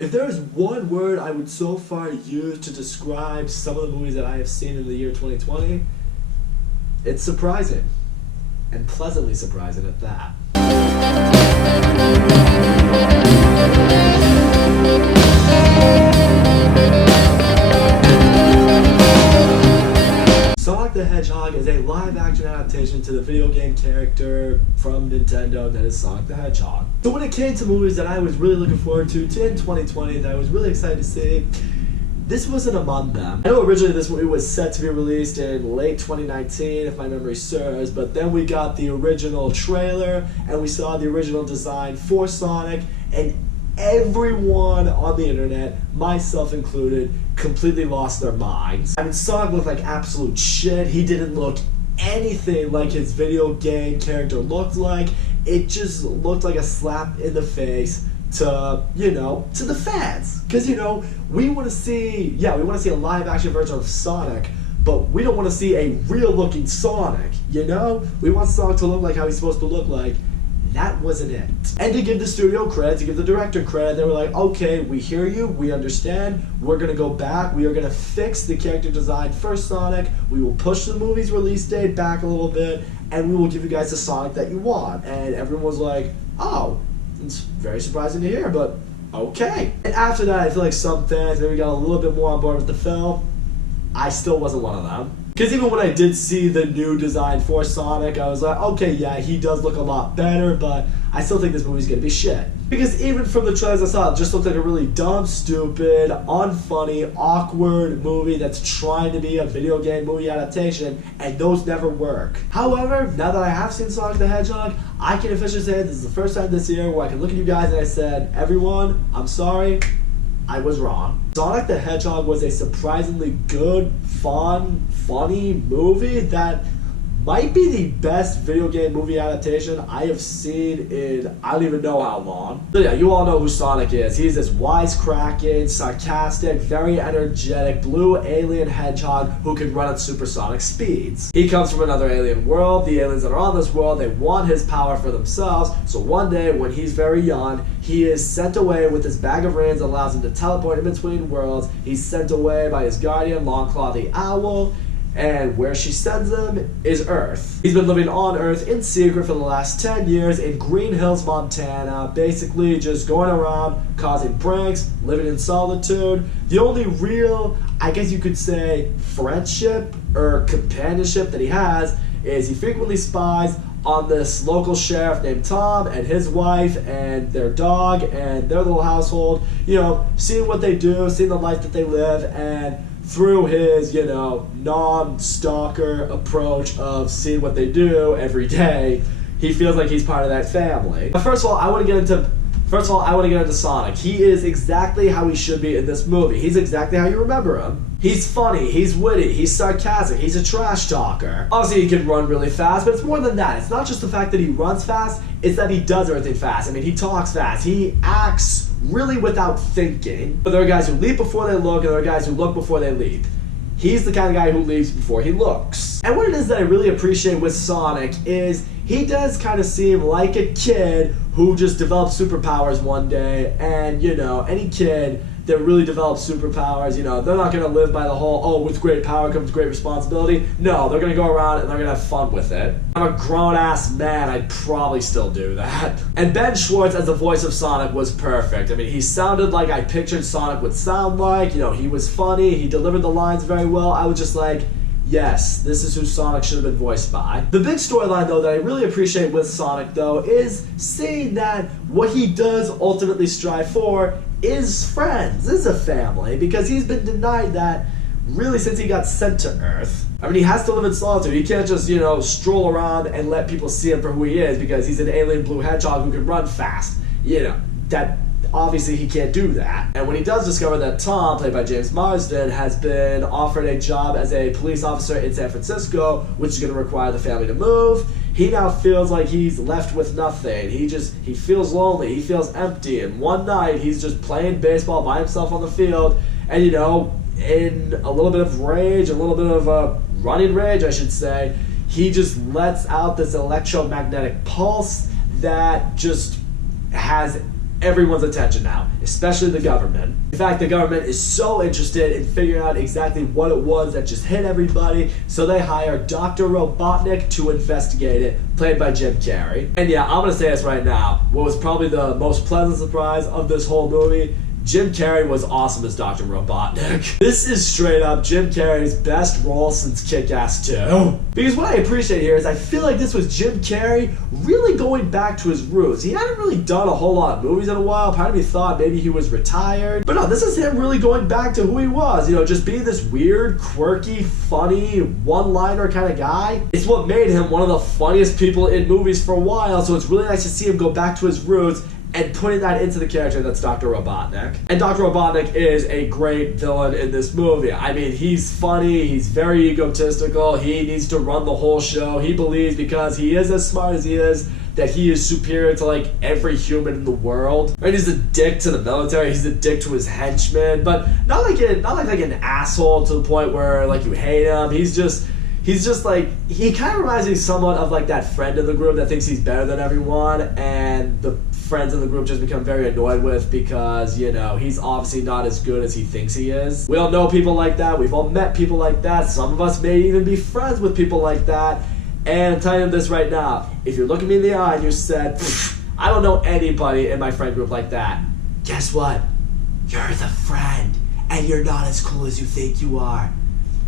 If there is one word I would so far use to describe some of the movies that I have seen in the year 2020, it's surprising. And pleasantly surprising at that. Sonic the Hedgehog is a live-action adaptation to the video game character from Nintendo that is Sonic the Hedgehog. So when it came to movies that I was really looking forward to in 2020 that I was really excited to see, this wasn't among them. I know originally this movie was set to be released in late 2019, if my memory serves, but then we got the original trailer and we saw the original design for Sonic, and everyone on the internet, myself included, completely lost their minds. I mean, Sonic looked like absolute shit. He didn't look anything like his video game character looked like. It just looked like a slap in the face to, to the fans. Because, we want to see a live action version of Sonic, but we don't want to see a real looking Sonic, We want Sonic to look like how he's supposed to look like. That wasn't it. And to give the studio credit, to give the director credit, they were like, okay, we hear you, we understand, we're gonna go back, we are gonna fix the character design for Sonic, we will push the movie's release date back a little bit, and we will give you guys the Sonic that you want. And everyone was like, oh, it's very surprising to hear, but okay. And after that, I feel like some fans maybe got a little bit more on board with the film. I still wasn't one of them. Because even when I did see the new design for Sonic, I was like, okay, yeah, he does look a lot better, but I still think this movie's gonna be shit. Because even from the trailers I saw, it just looked like a really dumb, stupid, unfunny, awkward movie that's trying to be a video game movie adaptation, and those never work. However, now that I have seen Sonic the Hedgehog, I can officially say this is the first time this year where I can look at you guys and I said, everyone, I'm sorry, I was wrong. Sonic the Hedgehog was a surprisingly good, fun, funny movie that might be the best video game movie adaptation I have seen in I don't even know how long. So yeah, you all know who Sonic is. He's this wisecracking, sarcastic, very energetic blue alien hedgehog who can run at supersonic speeds. He comes from another alien world. The aliens that are on this world, they want his power for themselves. So one day when he's very young, he is sent away with this bag of rings that allows him to teleport in between worlds. He's sent away by his guardian, Longclaw the Owl, and where she sends him is Earth. He's been living on Earth in secret for the last 10 years in Green Hills, Montana, basically just going around causing pranks, living in solitude. The only real, I guess you could say, friendship or companionship that he has is he frequently spies on this local sheriff named Tom and his wife and their dog and their little household, seeing what they do, seeing the life that they live, and through his, non-stalker approach of seeing what they do every day, he feels like he's part of that family. But first of all, I want to get into Sonic. He is exactly how he should be in this movie. He's exactly how you remember him. He's funny, he's witty, he's sarcastic, he's a trash talker. Obviously, he can run really fast, but it's more than that. It's not just the fact that he runs fast, it's that he does everything fast. I mean, he talks fast, he acts really without thinking. But there are guys who leap before they look, and there are guys who look before they leap. He's the kind of guy who leaps before he looks. And what it is that I really appreciate with Sonic is he does kind of seem like a kid who just develops superpowers one day, and any kid that really develops superpowers, they're not going to live by the whole, oh, with great power comes great responsibility. No, they're going to go around and they're going to have fun with it. I'm a grown-ass man, I'd probably still do that. And Ben Schwartz as the voice of Sonic was perfect. I mean, he sounded like I pictured Sonic would sound like, he was funny, he delivered the lines very well. I was just like, yes, this is who Sonic should have been voiced by. The big storyline, though, that I really appreciate with Sonic, though, is seeing that what he does ultimately strive for is friends, is a family, because he's been denied that really since he got sent to Earth. I mean, he has to live in solitude. He can't just, stroll around and let people see him for who he is because he's an alien blue hedgehog who can run fast. That obviously he can't do that. And when he does discover that Tom, played by James Marsden, has been offered a job as a police officer in San Francisco, which is going to require the family to move, he now feels like he's left with nothing. He feels lonely, he feels empty, and one night he's just playing baseball by himself on the field, and in a little bit of rage, a little bit of running rage, I should say, he just lets out this electromagnetic pulse that just has everyone's attention now, especially the government. In fact, the government is so interested in figuring out exactly what it was that just hit everybody, so they hire Dr. Robotnik to investigate it, played by Jim Carrey. And yeah, I'm gonna say this right now, what was probably the most pleasant surprise of this whole movie, Jim Carrey was awesome as Dr. Robotnik. This is straight up Jim Carrey's best role since Kick-Ass 2. Because what I appreciate here is I feel like this was Jim Carrey really going back to his roots. He hadn't really done a whole lot of movies in a while. Part of me thought maybe he was retired. But no, this is him really going back to who he was. You know, just being this weird, quirky, funny, one-liner kind of guy. It's what made him one of the funniest people in movies for a while, so it's really nice to see him go back to his roots and putting that into the character that's Dr. Robotnik. And Dr. Robotnik is a great villain in this movie. I mean, he's funny, he's very egotistical, he needs to run the whole show. He believes because he is as smart as he is, that he is superior to like every human in the world. And he's a dick to the military, he's a dick to his henchmen, but not like an asshole to the point where like you hate him. He's just like, he kind of reminds me somewhat of like that friend in the group that thinks he's better than everyone, and the friends in the group just become very annoyed with because, you know, he's obviously not as good as he thinks he is. We all know people like that. We've all met people like that. Some of us may even be friends with people like that. And I'm telling you this right now, if you're looking me in the eye and you said, I don't know anybody in my friend group like that, guess what? You're the friend, and you're not as cool as you think you are.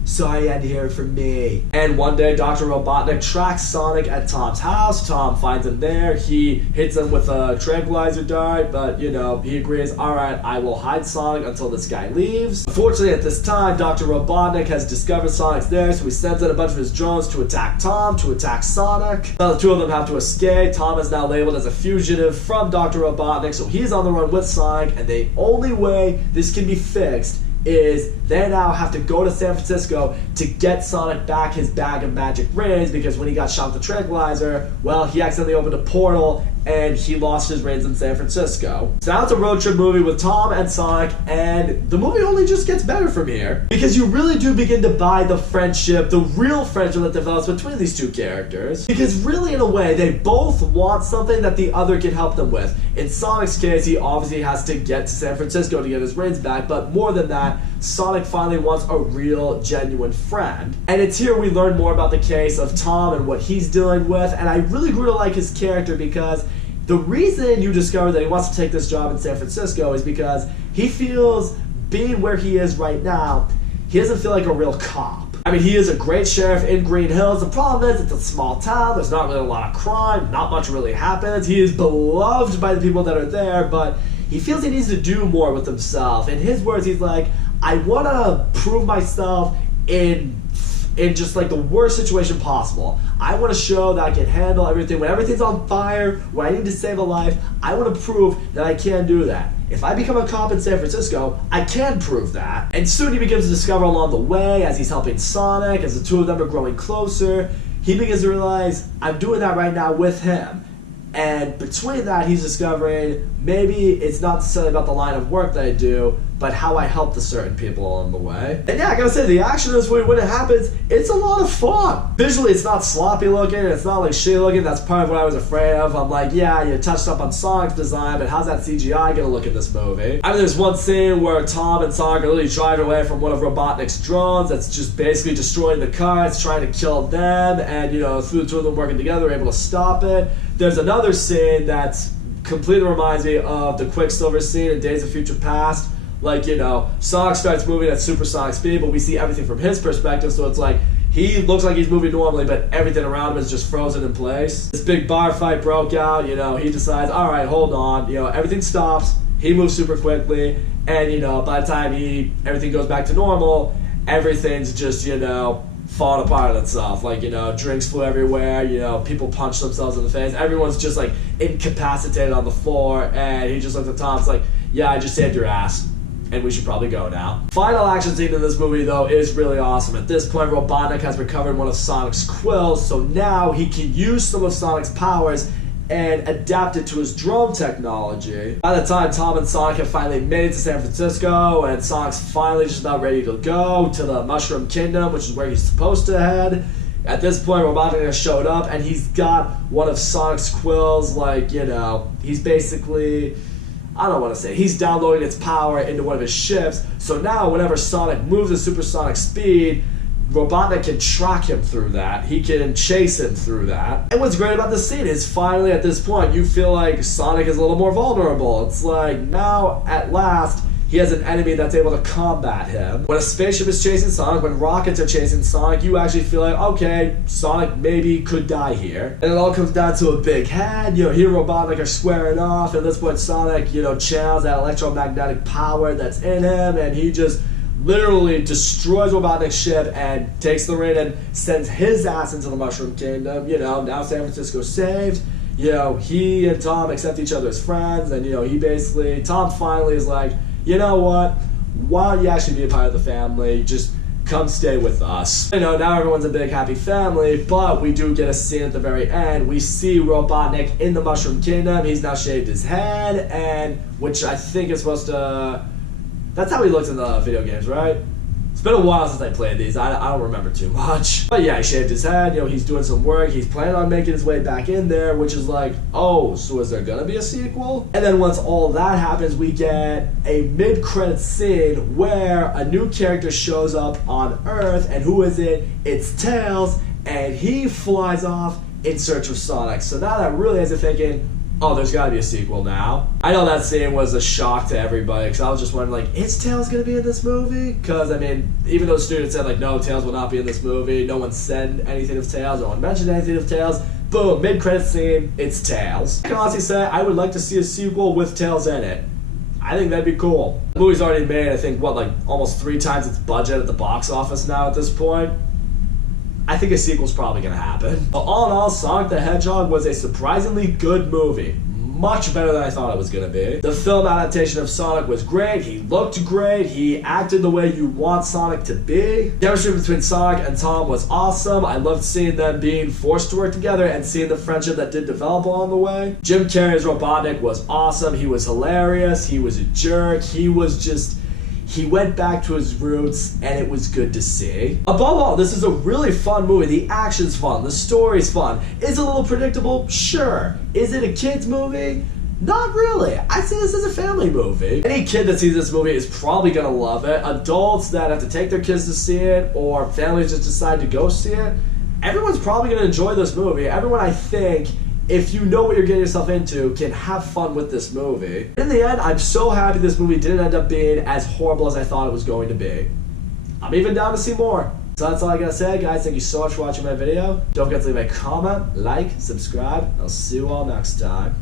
Sorry you had to hear it from me. And one day, Dr. Robotnik tracks Sonic at Tom's house. Tom finds him there. He hits him with a tranquilizer dart, but, you know, he agrees, alright, I will hide Sonic until this guy leaves. Unfortunately, at this time, Dr. Robotnik has discovered Sonic's there, so he sends out a bunch of his drones to attack Tom, to attack Sonic. Now the two of them have to escape. Tom is now labeled as a fugitive from Dr. Robotnik, so he's on the run with Sonic, and the only way this can be fixed is they now have to go to San Francisco to get Sonic back his bag of magic rings, because when he got shot with the tranquilizer, well, he accidentally opened a portal and he lost his rings in San Francisco. So now it's a road trip movie with Tom and Sonic, and the movie only just gets better from here, because you really do begin to buy the friendship, the real friendship that develops between these two characters, because really in a way they both want something that the other can help them with. In Sonic's case, he obviously has to get to San Francisco to get his rings back, but more than that, Sonic finally wants a real, genuine friend. And it's here we learn more about the case of Tom and what he's dealing with, and I really grew to like his character, because the reason you discover that he wants to take this job in San Francisco is because he feels, being where he is right now, he doesn't feel like a real cop. I mean, he is a great sheriff in Green Hills. The problem is, it's a small town, there's not really a lot of crime, not much really happens. He is beloved by the people that are there, but he feels he needs to do more with himself. In his words, he's like, I want to prove myself in just like the worst situation possible. I want to show that I can handle everything. When everything's on fire, when I need to save a life, I want to prove that I can do that. If I become a cop in San Francisco, I can prove that. And soon he begins to discover along the way, as he's helping Sonic, as the two of them are growing closer, he begins to realize, I'm doing that right now with him. And between that, he's discovering maybe it's not necessarily about the line of work that I do, but how I help the certain people along the way. And yeah, I gotta say, the action in this movie, when it happens, it's a lot of fun. Visually, it's not sloppy looking, it's not like shitty looking. That's part of what I was afraid of. I'm like, yeah, you touched up on Sonic's design, but how's that CGI gonna look in this movie? I mean, there's one scene where Tom and Sonic are literally driving away from one of Robotnik's drones that's just basically destroying the car. It's trying to kill them, and, you know, through the two of them working together, they're able to stop it. There's another scene that's completely reminds me of the Quicksilver scene in Days of Future Past. Like, you know, Sonic starts moving at supersonic speed, but we see everything from his perspective, so it's like, he looks like he's moving normally, but everything around him is just frozen in place. This big bar fight broke out, you know, he decides, alright, hold on, you know, everything stops, he moves super quickly, and, you know, by the time everything goes back to normal, everything's just, you know, falling apart on itself. Like, you know, drinks flew everywhere, you know, people punched themselves in the face, everyone's just, like, incapacitated on the floor, and he just looked at Tom, it's like, yeah, I just saved your ass, and we should probably go now. Final action scene in this movie, though, is really awesome. At this point, Robotnik has recovered one of Sonic's quills, so now he can use some of Sonic's powers and adapt it to his drone technology. By the time Tom and Sonic have finally made it to San Francisco, and Sonic's finally just about ready to go to the Mushroom Kingdom, which is where he's supposed to head, at this point, Robotnik has showed up, and he's got one of Sonic's quills, like, you know, he's basically, I don't want to say, he's downloading its power into one of his ships, so now whenever Sonic moves at supersonic speed, Robotnik can track him through that. He can chase him through that. And what's great about this scene is finally at this point, you feel like Sonic is a little more vulnerable. It's like, now, at last, he has an enemy that's able to combat him. When a spaceship is chasing Sonic, when rockets are chasing Sonic, you actually feel like, okay, Sonic maybe could die here. And it all comes down to a big head. You know, he and Robotnik are squaring off. At this point, Sonic, you know, channels that electromagnetic power that's in him, and he just literally destroys Robotnik's ship and takes the ring and sends his ass into the Mushroom Kingdom. You know, now San Francisco's saved. You know, he and Tom accept each other as friends, and, you know, Tom finally is like, you know what, why don't you actually be a part of the family, just come stay with us. You know, now everyone's a big happy family, but we do get a scene at the very end. We see Robotnik in the Mushroom Kingdom. He's now shaved his head, and which I think is supposed to, that's how he looks in the video games, right? It's been a while since I played these. I don't remember too much. But yeah, he shaved his head. You know, he's doing some work. He's planning on making his way back in there, which is like, oh, so is there gonna be a sequel? And then once all that happens, we get a mid-credits scene where a new character shows up on Earth, and who is it? It's Tails, and he flies off in search of Sonic. So now that really has you thinking, oh, there's gotta be a sequel now. I know that scene was a shock to everybody, because I was just wondering, like, is Tails gonna be in this movie? Because, I mean, even though students said, like, no, Tails will not be in this movie, no one said anything of Tails, no one mentioned anything of Tails, boom, mid-credits scene, it's Tails. I can honestly say, I would like to see a sequel with Tails in it. I think that'd be cool. The movie's already made, I think, what, like, almost 3 times its budget at the box office now at this point. I think a sequel's probably gonna happen. But all in all, Sonic the Hedgehog was a surprisingly good movie. Much better than I thought it was gonna be. The film adaptation of Sonic was great. He looked great. He acted the way you want Sonic to be. The chemistry between Sonic and Tom was awesome. I loved seeing them being forced to work together and seeing the friendship that did develop along the way. Jim Carrey's Robotnik was awesome. He was hilarious. He was a jerk. He went back to his roots, and it was good to see. Above all, this is a really fun movie. The action's fun. The story's fun. Is it a little predictable? Sure. Is it a kid's movie? Not really. I'd say this is a family movie. Any kid that sees this movie is probably gonna love it. Adults that have to take their kids to see it, or families just decide to go see it, everyone's probably gonna enjoy this movie. Everyone, I think, if you know what you're getting yourself into, can have fun with this movie. In the end, I'm so happy this movie didn't end up being as horrible as I thought it was going to be. I'm even down to see more. So that's all I gotta say, guys. Thank you so much for watching my video. Don't forget to leave a comment, like, subscribe. I'll see you all next time.